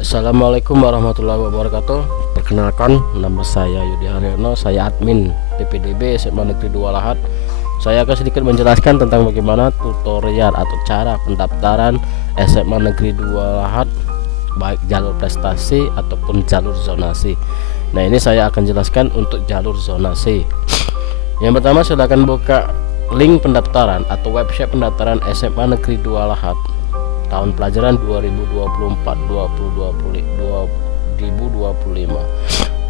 Assalamualaikum warahmatullahi wabarakatuh. Perkenalkan, nama saya Yudi Haryono, saya admin PPDB SMA Negeri 2 Lahat. Saya akan sedikit menjelaskan tentang bagaimana tutorial atau cara pendaftaran SMA Negeri 2 Lahat, baik jalur prestasi ataupun jalur zonasi. Nah, ini saya akan jelaskan untuk jalur zonasi. Yang pertama, silakan buka link pendaftaran atau website pendaftaran SMA Negeri 2 Lahat tahun pelajaran 2024-2025.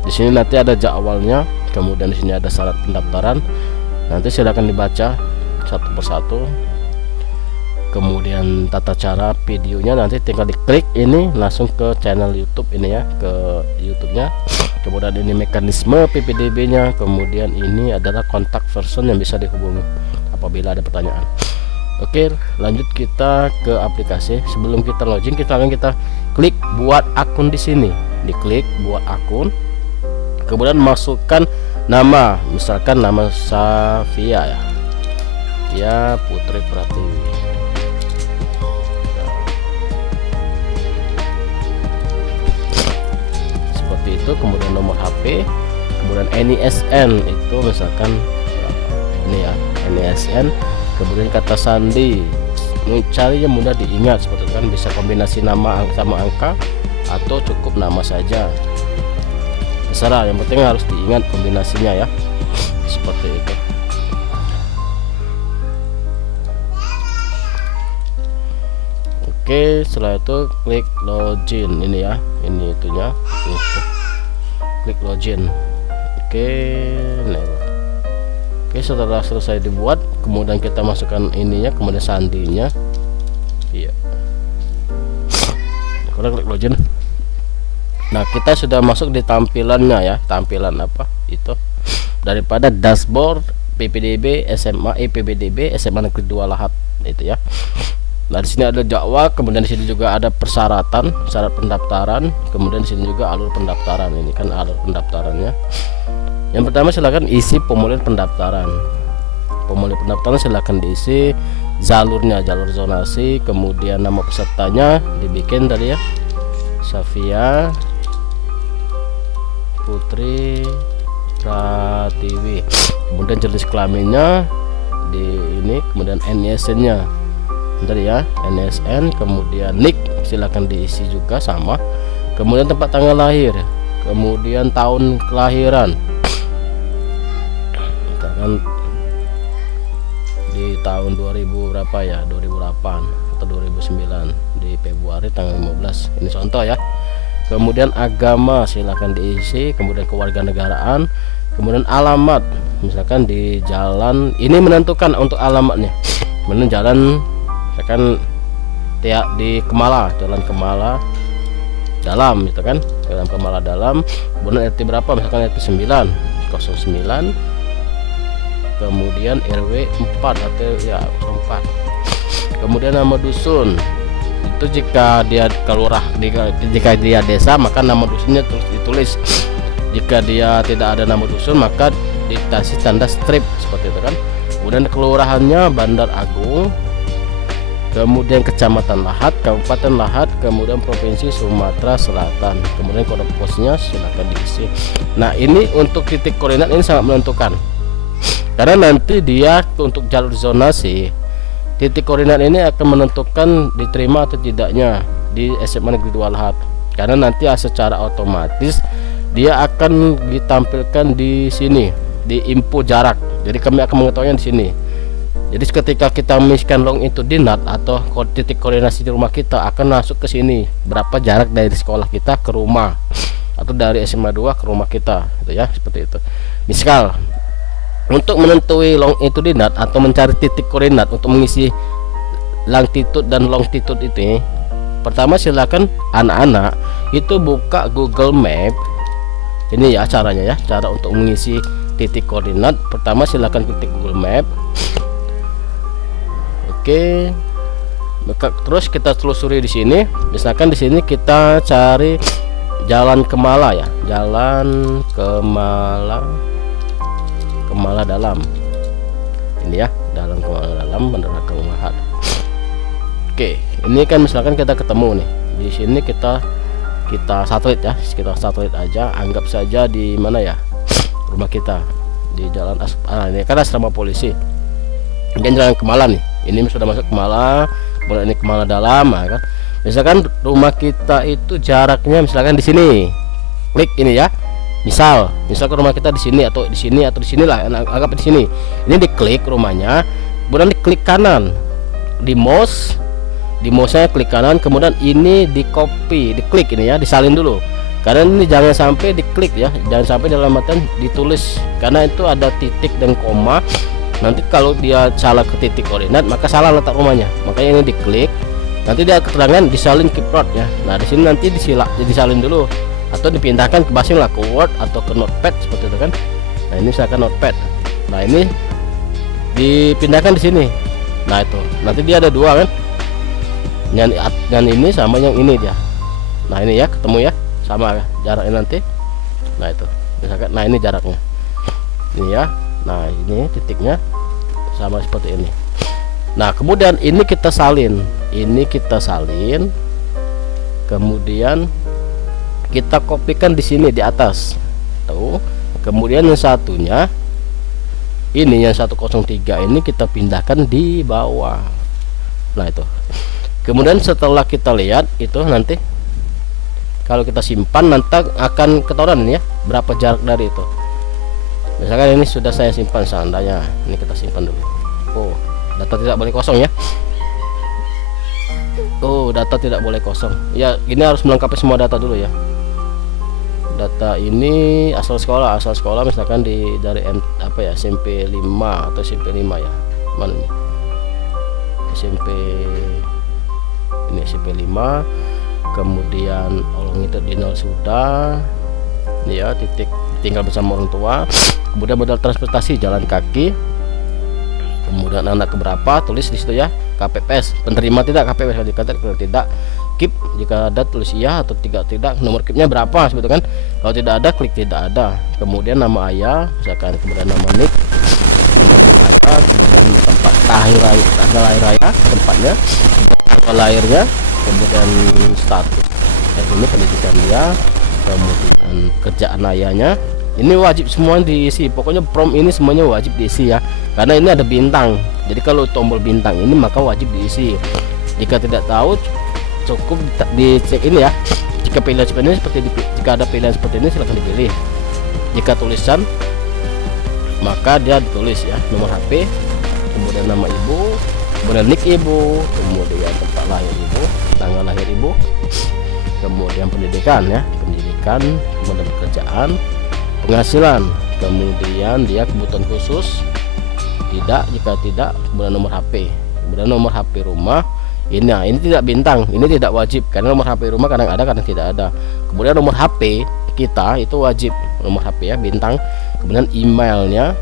Di sini nanti ada jadwalnya, kemudian di sini ada syarat pendaftaran. Nanti silakan dibaca satu persatu. Kemudian tata cara videonya nanti tinggal diklik ini langsung ke channel YouTube ini ya, ke YouTube-nya. Kemudian ini mekanisme PPDB-nya, kemudian ini adalah kontak person yang bisa dihubungi apabila ada pertanyaan. Oke, lanjut kita ke aplikasi. Sebelum kita login, kita klik buat akun di sini. Diklik buat akun. Kemudian masukkan nama, misalkan nama Safia ya. Ya, Putri Pratiwi. Nah, seperti itu. Kemudian nomor HP, kemudian NISN itu misalkan ini ya, NISN. Kemudian kata sandi, carinya mudah diingat seperti itu kan, bisa kombinasi nama sama angka atau cukup nama saja, terserah, yang penting harus diingat kombinasinya ya, seperti itu. Oke, setelah itu klik login ini ya, ini itunya, klik login. Oke, Oke, setelah selesai dibuat, kemudian kita masukkan ininya, kemudian sandinya. Iya. Kalau klik login. Nah, kita sudah masuk di tampilannya ya, tampilan apa? Itu daripada dashboard PPDB SMA PPDB SMA Negeri 2 Lahat itu ya. Nah, di sini ada jadwal, kemudian di sini juga ada persyaratan, syarat pendaftaran, kemudian di sini juga alur pendaftaran. Ini kan alur pendaftarannya. Yang pertama, silakan isi formulir pendaftaran. Formulir pendaftaran silakan diisi jalurnya, jalur zonasi, kemudian nama pesertanya dibikin tadi ya, Safia Putri Pratiwi. Kemudian jenis kelaminnya di ini, kemudian NISN-nya tadi ya, NISN, kemudian NIK silakan diisi juga sama. Kemudian tempat tanggal lahir, kemudian tahun kelahiran. Kan di tahun 2000 berapa ya, 2008 atau 2009 di Februari tanggal 15, ini contoh ya. Kemudian agama silakan diisi, kemudian kewarganegaraan, kemudian alamat, misalkan di jalan ini menentukan untuk alamatnya, kemudian jalan misalkan di Kemala, jalan Kemala Dalam itu kan, jalan Kemala Dalam, kemudian RT berapa, misalkan RT 09, kemudian RW 4 atau ya 4. Kemudian nama dusun itu jika dia jika dia desa, maka nama dusunnya terus ditulis. Jika dia tidak ada nama dusun, maka dikasih tanda strip seperti itu kan. Kemudian kelurahannya Bandar Agung, kemudian kecamatan Lahat, kabupaten Lahat, kemudian provinsi Sumatera Selatan, kemudian kode posnya silakan diisi. Nah, ini untuk titik koordinat ini sangat menentukan, karena nanti dia untuk jalur zonasi, titik koordinat ini akan menentukan diterima atau tidaknya di SMA Negeri 2 Lahat. Karena nanti secara otomatis dia akan ditampilkan di sini di info jarak. Jadi kami akan mengetahuinya di sini. Jadi ketika kita miskan long itu di NAT atau titik koordinasi di rumah kita, akan masuk ke sini berapa jarak dari sekolah kita ke rumah atau dari SMA 2 ke rumah kita, gitu ya, seperti itu. Misal untuk menentukan long itu di NAT atau mencari titik koordinat untuk mengisi longitude dan longitude itu, pertama silakan anak-anak itu buka Google Map. Ini ya caranya ya, cara untuk mengisi titik koordinat. Pertama silakan ketik Google Map. Oke. Terus kita telusuri di sini. Misalkan di sini kita cari Jalan Kemala ya, Jalan Kemala Dalam. Ini ya, Jalan Kemala Dalam, Bandar Agung Lahat. Oke, ini kan misalkan kita ketemu nih di sini, kita kita satelit ya, kita satelit aja, anggap saja di mana ya rumah kita, di jalan ini kan asrama polisi, mungkin jalan Kemala nih, ini sudah masuk Kemala, kemudian ini Kemala dalam, kan misalkan rumah kita itu jaraknya misalkan di sini, klik ini ya, misalkan rumah kita di sini atau di sini atau di sinilah, anggap di sini, ini diklik rumahnya, kemudian diklik kanan, di mouse nya klik kanan, kemudian ini di copy, diklik ini ya, disalin dulu, karena ini jangan sampai diklik ya, jangan sampai dalam artian ditulis, karena itu ada titik dan koma, nanti kalau dia salah ke titik koordinat maka salah letak rumahnya, makanya ini diklik, nanti dia keterangan disalin keyboard ya. Nah di sini nanti disalin dulu atau dipindahkan ke basing lah, ke Word atau ke Notepad seperti itu kan. Nah ini misalkan Notepad, nah ini dipindahkan di sini, nah itu nanti dia ada dua kan, yang ini sama yang ini dia, nah ini ya ketemu ya, sama jaraknya nanti, nah itu misalkan, nah ini jaraknya ini ya, nah ini titiknya sama seperti ini. Nah kemudian ini kita salin, kemudian kita kopikan di sini di atas tuh, kemudian yang satunya ini yang 103 ini kita pindahkan di bawah. Nah itu kemudian setelah kita lihat itu nanti kalau kita simpan nanti akan ketahuan ya berapa jarak dari itu. Misalkan ini sudah saya simpan, seandainya ini kita simpan dulu. Oh data tidak boleh kosong ya, data tidak boleh kosong ya, ini harus melengkapi semua data dulu ya. Data ini asal sekolah misalkan dari SMP 5 atau SMP 5 ya, mana nih SMP 5, kemudian itu di 0 sudah ini ya, titik tinggal bersama orang tua, kemudian modal transportasi jalan kaki, kemudian anak keberapa tulis di situ ya, KPPS penerima tidak, KPPS kalau tidak KIP, jika ada tulis iya atau tidak, nomor KIP-nya berapa seperti kan, kalau tidak ada klik tidak ada, kemudian nama ayah misalkan, kemudian nama nik, kemudian tempat tanggal lahir ayah, tempatnya, tanggal lahirnya, kemudian status ini pendidikan dia, kemudian kerjaan ayahnya, ini wajib semua diisi, pokoknya prompt ini semuanya wajib diisi ya, karena ini ada bintang, jadi kalau tombol bintang ini maka wajib diisi. Jika tidak tahu cukup dicek ini ya, jika pilihan seperti ini jika ada pilihan seperti ini silahkan dipilih. Jika tulisan maka dia ditulis ya, nomor HP, kemudian nama ibu, kemudian nik ibu, kemudian tempat lahir ibu, tanggal lahir ibu, kemudian pendidikan ya, kemudian pekerjaan, penghasilan, kemudian dia kebutuhan khusus tidak, jika tidak, kemudian nomor HP, kemudian nomor HP rumah. Ini tidak bintang, ini tidak wajib karena nomor HP rumah kadang ada kadang tidak ada. Kemudian nomor HP kita itu wajib, nomor HP ya bintang, kemudian emailnya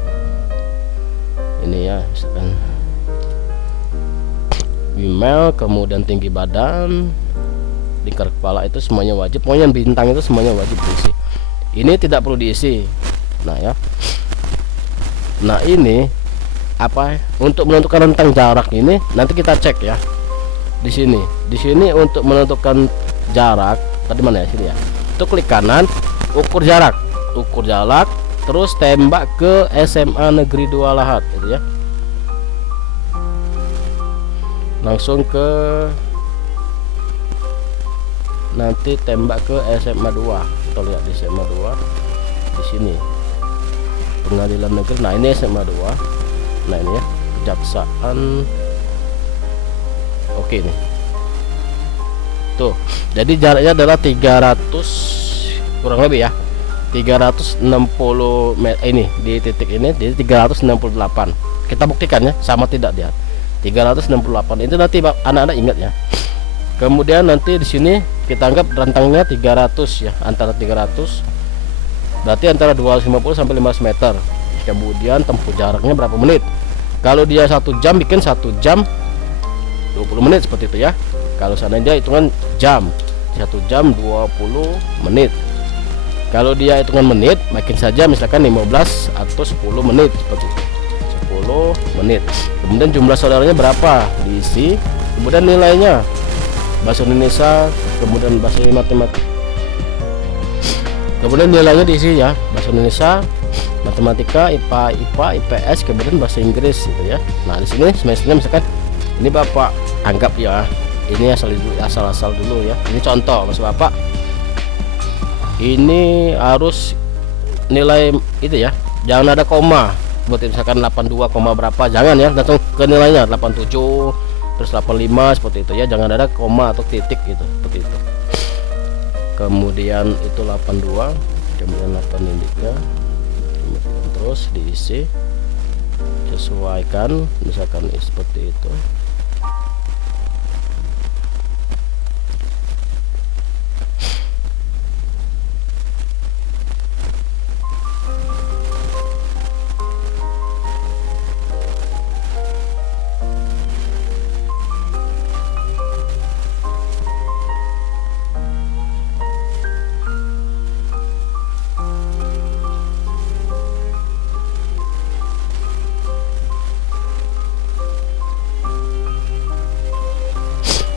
ini ya, misalkan email, kemudian tinggi badan, lingkar kepala, itu semuanya wajib, pokoknya bintang itu semuanya wajib diisi. Ini tidak perlu diisi. Nah ya, nah ini untuk menentukan rentang jarak ini nanti kita cek ya di sini untuk menentukan jarak tadi mana ya, sini ya, itu klik kanan, ukur jarak, terus tembak ke SMA Negeri 2 Lahat gitu ya, langsung ke nanti tembak ke SMA 2, kita lihat di SMA 2 di sini Pengadilan Negeri. Nah ini SMA 2, nah ini ya Kejaksaan. Oke nih tuh, jadi jaraknya adalah 300 kurang lebih ya, 360 meter ini di titik ini, jadi 368. Kita buktikan ya sama tidak dia 368 itu nanti anak-anak ingat ya. Kemudian nanti di sini kita anggap rentangnya 300 ya, antara 300 berarti antara 250 sampai 500 meter. Kemudian tempuh jaraknya berapa menit, kalau dia 1 jam bikin 1 jam 20 menit seperti itu ya. Kalau seandainya hitungan jam 1 jam 20 menit, kalau dia hitungan menit makin saja misalkan 15 atau 10 menit seperti itu, 10 menit. Kemudian jumlah saudaranya berapa diisi, kemudian nilainya bahasa Indonesia, kemudian bahasa matematika, Kemudian nilainya diisi ya, bahasa Indonesia, matematika, IPA, IPS, kemudian bahasa Inggris gitu ya. Nah di sini semesternya misalkan ini Bapak anggap ya, ini asal dulu ya, ini contoh maksud Bapak, ini harus nilai itu ya, jangan ada koma buat misalkan 82, berapa, jangan ya, langsung ke nilainya 87 terus 85 seperti itu ya, jangan ada koma atau titik gitu, seperti itu. Kemudian itu 82, kemudian 83, kemudian terus diisi, sesuaikan misalkan seperti itu.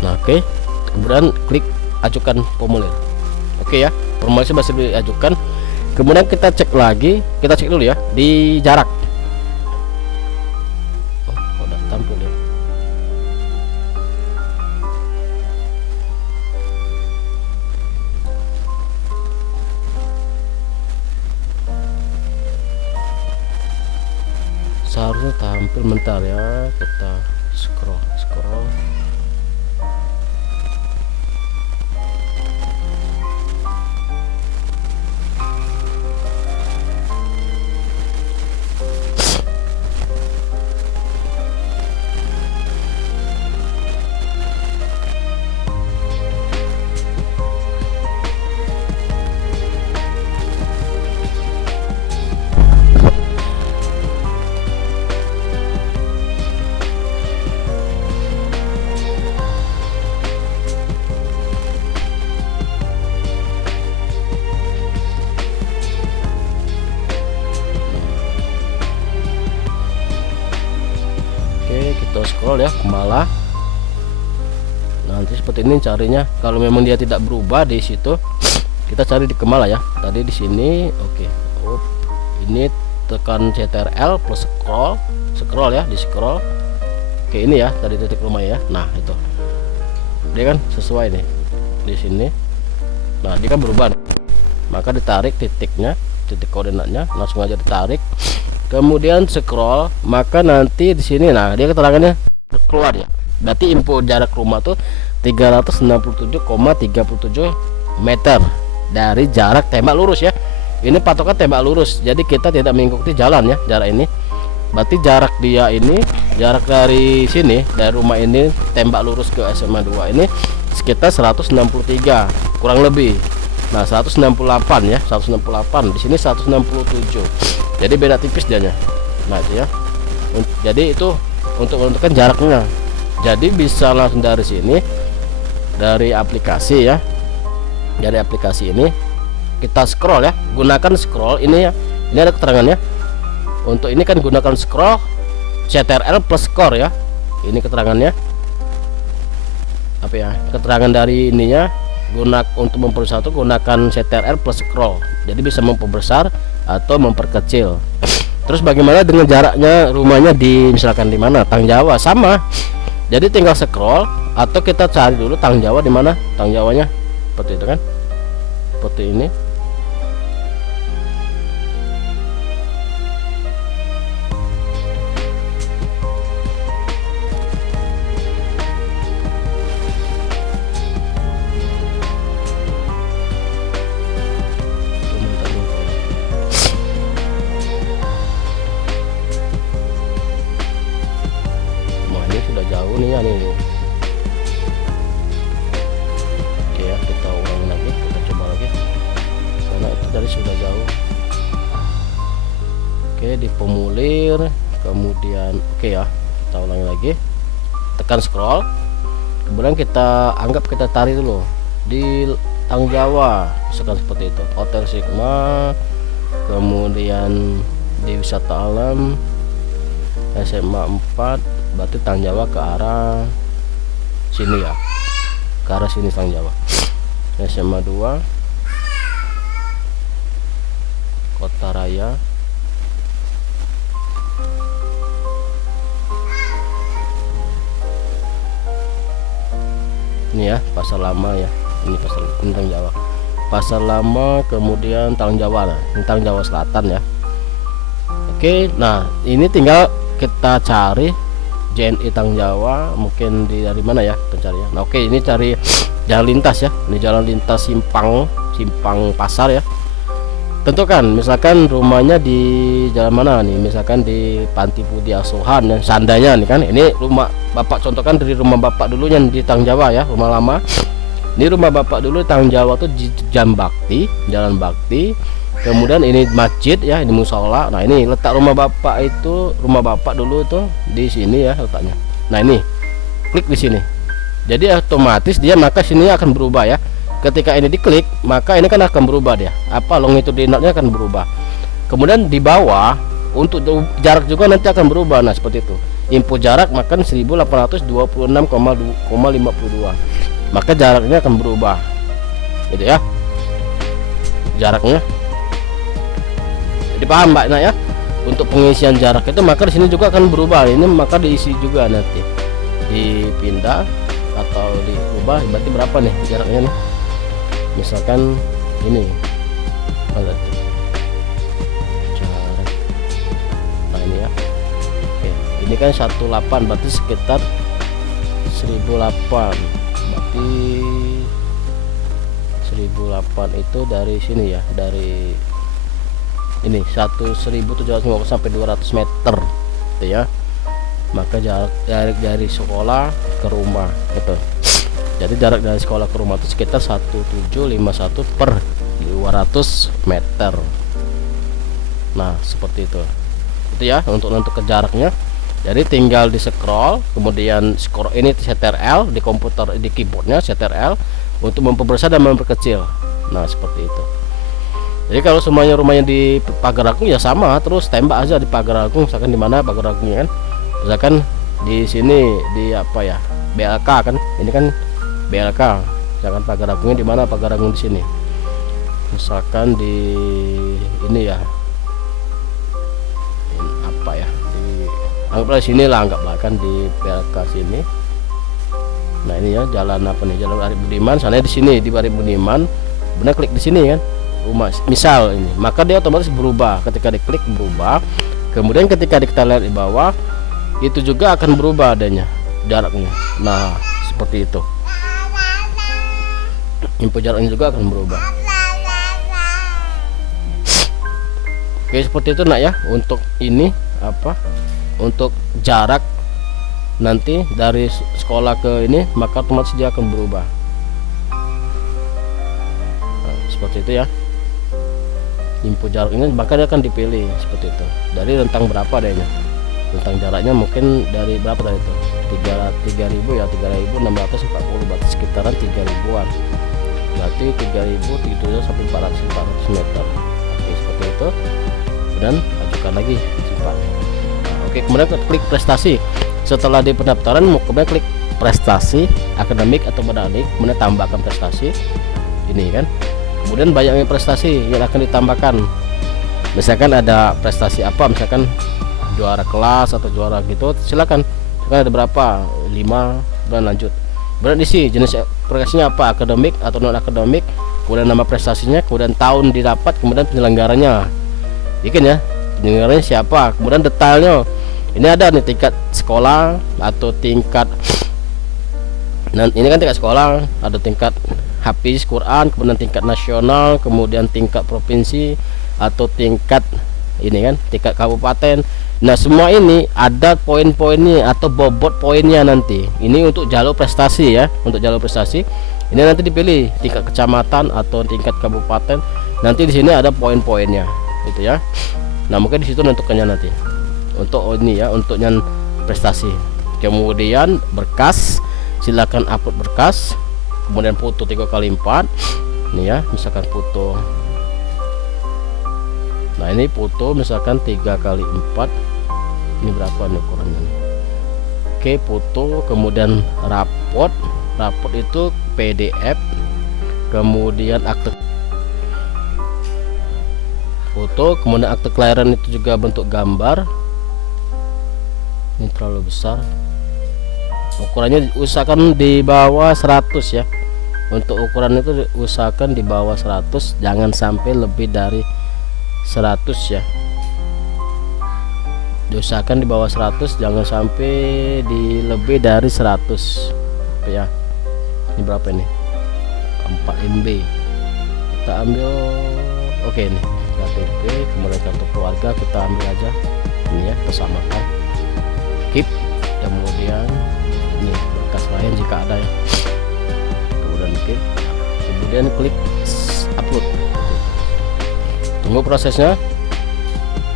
Nah, oke. Kemudian klik ajukan formulir. Oke ya, formulir masih diajukan. Kemudian kita cek lagi, kita cek dulu ya di jarak. Oh, udah tampil ya. Seharusnya tampil, bentar ya, kita scroll. Kita scroll ya ke bawah. Nanti seperti ini carinya. Kalau memang dia tidak berubah di situ, kita cari di kemala ya. Tadi di sini, oke. Ini tekan CTRL plus scroll ya, di scroll. Oke, ini ya tadi titik rumah ya. Nah itu, dia kan sesuai nih di sini. Nah dia kan berubah. Maka ditarik titiknya, titik koordinatnya, langsung aja ditarik. Kemudian scroll, maka nanti di sini, nah dia keterangannya keluar ya. Berarti info jarak rumah tuh 367,37 meter dari jarak tembak lurus ya. Ini patokan tembak lurus, jadi kita tidak mengikuti jalan ya jarak ini. Berarti jarak dia ini, jarak dari sini, dari rumah ini tembak lurus ke SMA 2 ini sekitar 163 kurang lebih. Nah 168 ya, 168 di sini 167. Jadi beda tipis dianya. Nah itu ya. Jadi itu untuk menentukan jaraknya. Jadi bisa langsung dari sini, dari aplikasi ya, dari aplikasi ini kita scroll ya, gunakan scroll ini ya. Ini ada keterangannya. Untuk ini kan gunakan scroll CTRL plus score ya. Ini keterangannya. Apa ya? Keterangan dari ininya, untuk memperbesar itu gunakan CTRL plus scroll. Jadi bisa memperbesar atau memperkecil. Terus bagaimana dengan jaraknya rumahnya di misalkan di mana? Tang Jawa sama. Jadi tinggal scroll atau kita cari dulu Tang Jawa di mana? Tang Jawanya seperti itu kan? Seperti ini. Sudah jauh nih ya nih. Oke ya, kita ulang lagi, kita coba lagi karena itu dari sudah jauh. Oke, di formulir, kemudian oke ya, kita ulangi lagi, tekan scroll, kemudian kita anggap kita tarik dulu di Tang Jawa seperti itu, Hotel Sigma, kemudian di wisata alam SMA 4, berarti Tang Jawa ke arah sini ya, ke arah sini Tang Jawa. SMA 2 Kota Raya. Ini ya pasar lama ya, ini pasar tentang Jawa, pasar lama, kemudian Tang Jawa. Nah, ini Tang Jawa Selatan ya. Oke, nah ini tinggal kita cari JNE Tang Jawa, mungkin dari mana ya pencarian. Nah, oke, ini cari jalan lintas ya, ini jalan lintas simpang pasar ya. Tentukan misalkan rumahnya di jalan mana nih, misalkan di Panti Budi Asuhan dan seandainya nih kan, ini rumah bapak, contohkan dari rumah bapak dulunya di Tang Jawa ya, rumah lama. Ini rumah bapak dulu Tang Jawa tuh di Jalan Bakti, kemudian ini masjid ya, ini musola. Nah, ini letak rumah bapak itu, rumah bapak dulu tuh di sini ya letaknya. Nah, ini klik di sini, jadi otomatis dia maka sini akan berubah ya. Ketika ini diklik, maka ini kan akan berubah dia, apa longitudinalnya akan berubah. Kemudian di bawah untuk jarak juga nanti akan berubah. Nah, seperti itu. Info jarak makan 1826,52, maka jaraknya akan berubah gitu ya, jaraknya. Jadi paham Mbak Nak ya, untuk pengisian jarak itu maka di sini juga akan berubah. Ini maka diisi juga nanti, dipindah atau diubah. Berarti berapa nih jaraknya nih, misalkan ini berarti jarak, nah ini ya. Oke, ini kan 18, berarti sekitar 1008, berarti 1008 itu dari sini ya, dari ini 1750 sampai 200 meter gitu ya. Maka jarak dari sekolah ke rumah gitu. Jadi jarak dari sekolah ke rumah itu sekitar 1751 per 200 meter. Nah, seperti itu ya untuk ke jaraknya. Jadi tinggal di scroll, kemudian scroll ini CTRL di komputer, di keyboardnya CTRL untuk memperbesar dan memperkecil. Nah, seperti itu. Jadi kalau semuanya rumahnya di Pagar Agung ya sama, terus tembak aja di Pagar Agung, misalkan di mana Pagar Agungnya kan, misalkan di sini di apa ya, BLK kan, ini kan BLK, misalkan Pagar Agungnya di mana, Pagar Agung di sini, misalkan di ini ya, apa ya, di anggaplah sini lah, anggaplah kan di BLK sini. Nah, ini ya jalan apa nih, Jalan Arif Budiman, sana di sini di Arif Budiman, benar klik di sini kan rumah misal ini, maka dia otomatis berubah. Ketika diklik berubah, kemudian ketika kita lihat di bawah itu juga akan berubah adanya jaraknya. Nah, seperti itu, info jaraknya juga akan berubah. Oke, seperti itu Nak ya, untuk ini apa, untuk jarak nanti dari sekolah ke ini, maka otomatis dia akan berubah. Nah, seperti itu ya, info jarak ini, maka dia akan dipilih seperti itu, dari rentang berapa adanya, rentang jaraknya mungkin dari berapa tadi itu, 3000 ya, 3640, berarti sekitaran 3000-an, berarti 3000 sampai 400 meter. Oke, seperti itu. Dan ajukan lagi simpan. Nah, oke, kemudian klik prestasi. Setelah di pendaftaran, kemudian klik prestasi akademik atau medalik, kemudian tambahkan prestasi ini kan. Kemudian banyaknya prestasi yang akan ditambahkan. Misalkan ada prestasi apa, misalkan juara kelas atau juara gitu, silakan. Misalkan ada berapa, 5, dan lanjut. Kemudian isi jenis prestasinya apa, akademik atau non akademik, kemudian nama prestasinya, kemudian tahun didapat, kemudian penyelenggaranya. Bikin ya, penyelenggaranya siapa, kemudian detailnya. Ini ada nih tingkat sekolah atau tingkat, nah ini kan tingkat sekolah, ada tingkat hafiz Quran, kemudian tingkat nasional, kemudian tingkat provinsi atau tingkat ini kan tingkat kabupaten. Nah, semua ini ada poin-poinnya atau bobot poinnya nanti. Ini untuk jalur prestasi ya, untuk jalur prestasi. Ini nanti dipilih tingkat kecamatan atau tingkat kabupaten. Nanti di sini ada poin-poinnya, gitu ya. Nah, mungkin di situ nentukannya nanti. Untuk ini ya, untuk yang prestasi. Kemudian berkas, silakan upload berkas. Kemudian foto 3x4. Ini ya, misalkan foto. Nah, ini foto misalkan 3x4. Ini berapa nih ukurannya nih? Oke, foto, kemudian raport itu PDF, kemudian akte. foto. Kemudian akte kelahiran itu juga bentuk gambar. Ini terlalu besar, ukurannya usahakan di bawah 100 ya. Untuk ukuran itu usahakan di bawah 100, jangan sampai lebih dari 100 ya. Diusahakan di bawah 100, jangan sampai di lebih dari 100 ya. Ini berapa ini? 4 MB. Kita ambil, oke ini KTP, kemudian kartu keluarga kita ambil aja ini ya, kita samakan, keep, kemudian ini berkas lain jika ada ya, kemudian keep, kemudian klik upload. Tunggu prosesnya.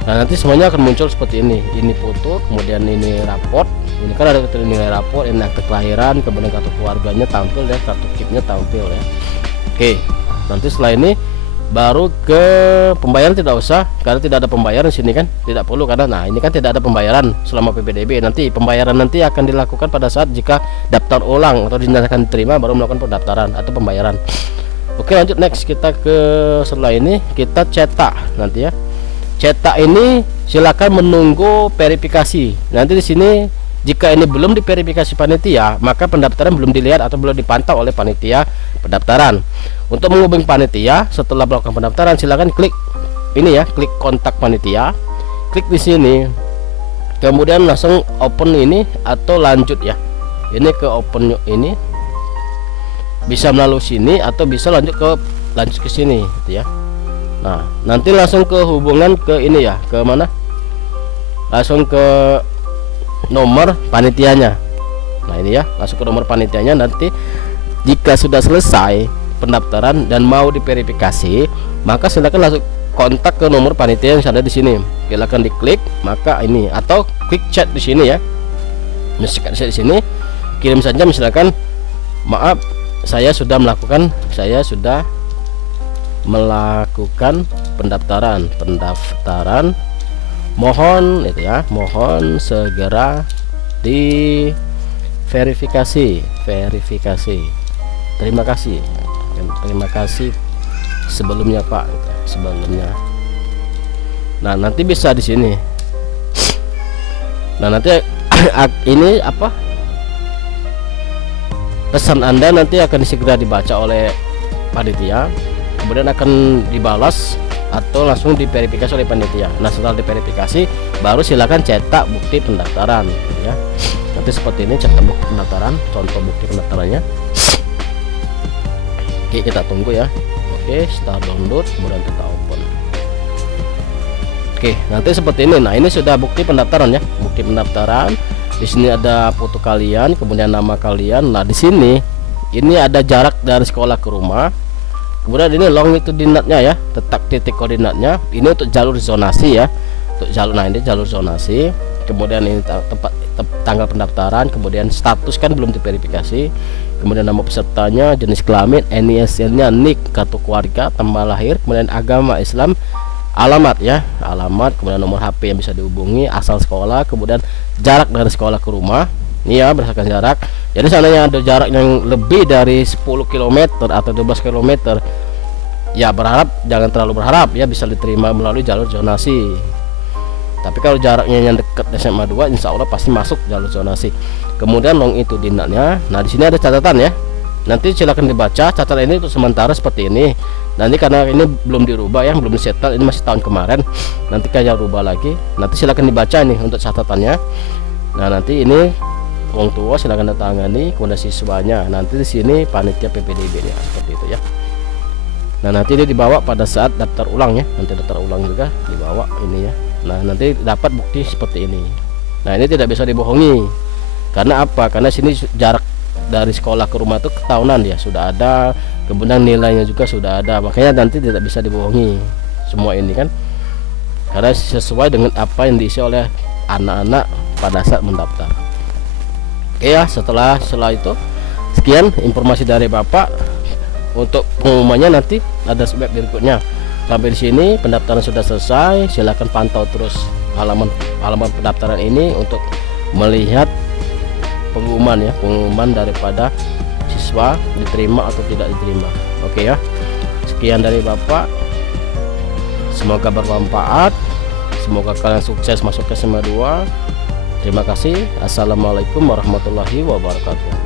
Nah nanti semuanya akan muncul seperti ini foto, kemudian ini raport, ini kan ada nilai raport, ini akte kelahiran, kemudian kartu keluarganya tampil ya, kartu keepnya tampil ya. Oke, nanti setelah ini baru ke pembayaran. Tidak usah, karena tidak ada pembayaran di sini kan, tidak perlu karena nah ini kan tidak ada pembayaran selama PPDB. Nanti pembayaran nanti akan dilakukan pada saat jika daftar ulang atau dinyatakan diterima, baru melakukan pendaftaran atau pembayaran. Oke, lanjut next, kita ke setelah ini kita cetak nanti ya. Cetak ini silakan menunggu verifikasi. Nanti di sini jika ini belum diverifikasi panitia, maka pendaftaran belum dilihat atau belum dipantau oleh panitia pendaftaran. Untuk menghubungi panitia setelah melakukan pendaftaran, silakan klik ini ya, klik kontak panitia, klik di sini, kemudian langsung open ini atau lanjut ya. Ini ke open ini, bisa melalui sini atau bisa lanjut ke sini gitu ya. Nah nanti langsung ke hubungan ke ini ya, ke mana, langsung ke nomor panitianya. Nah ini ya, langsung ke nomor panitianya. Nanti jika sudah selesai pendaftaran dan mau diverifikasi, maka silakan langsung kontak ke nomor panitia yang ada di sini. Silakan diklik, maka ini atau klik chat di sini ya. Misalkan saya di sini, kirim saja misalkan, maaf saya sudah melakukan pendaftaran, mohon itu ya, mohon segera diverifikasi. Terima kasih sebelumnya Pak, sebelumnya. Nah nanti bisa di sini. Nah nanti ini apa, pesan Anda nanti akan segera dibaca oleh panitia, kemudian akan dibalas atau langsung diverifikasi oleh panitia. Nah setelah diverifikasi baru silakan cetak bukti pendaftaran ya. Nanti seperti ini cetak bukti pendaftaran, contoh bukti pendaftarannya. Oke, kita tunggu ya. Oke, start download, kemudian kita open. Oke, nanti seperti ini. Nah ini sudah bukti pendaftaran ya, bukti pendaftaran. Di sini ada foto kalian, kemudian nama kalian. Nah di sini ini ada jarak dari sekolah ke rumah. Kemudian ini longitudinatnya ya, titik koordinatnya. Ini untuk jalur zonasi ya, untuk jalur. Nah ini jalur zonasi. Kemudian ini tanggal pendaftaran, kemudian status kan belum diverifikasi, kemudian nama pesertanya, jenis kelamin, NISL-nya, NIK, kartu keluarga, tanggal lahir, kemudian agama Islam, alamat ya, alamat, kemudian nomor HP yang bisa dihubungi, asal sekolah, kemudian jarak dari sekolah ke rumah. Ini ya berdasarkan jarak. Jadi seandainya ada jarak yang lebih dari 10 km atau 12 km, ya jangan terlalu berharap ya bisa diterima melalui jalur zonasi. Tapi kalau jaraknya yang dekat SMA 2, insya Allah pasti masuk jalur zonasi. Kemudian longitudinatnya. Nah di sini ada catatan ya. Nanti silakan dibaca. Catatan ini untuk sementara seperti ini. Nanti karena ini belum dirubah ya, belum disetel, ini masih tahun kemarin. Nanti kayak rubah lagi. Nanti silakan dibaca nih untuk catatannya. Nah nanti ini wong tua silakan datangani, kemudian siswanya. Nanti di sini panitia PPDB ya, seperti itu ya. Nah nanti ini dibawa pada saat daftar ulang ya. Nanti daftar ulang juga dibawa ini ya. Nah nanti dapat bukti seperti ini. Nah ini tidak bisa dibohongi. Karena apa? Karena sini jarak dari sekolah ke rumah itu ketahunan ya, sudah ada, kemudian nilainya juga sudah ada. Makanya nanti tidak bisa dibohongi semua ini kan, karena sesuai dengan apa yang diisi oleh anak-anak pada saat mendaftar. Oke ya, setelah itu sekian informasi dari Bapak. Untuk pengumumannya nanti ada web berikutnya. Sampai di sini pendaftaran sudah selesai. Silakan pantau terus halaman pendaftaran ini untuk melihat pengumuman ya, pengumuman daripada siswa diterima atau tidak diterima. Oke ya, sekian dari Bapak. Semoga bermanfaat, semoga kalian sukses masuk ke SMA 2. Terima kasih. Assalamualaikum warahmatullahi wabarakatuh.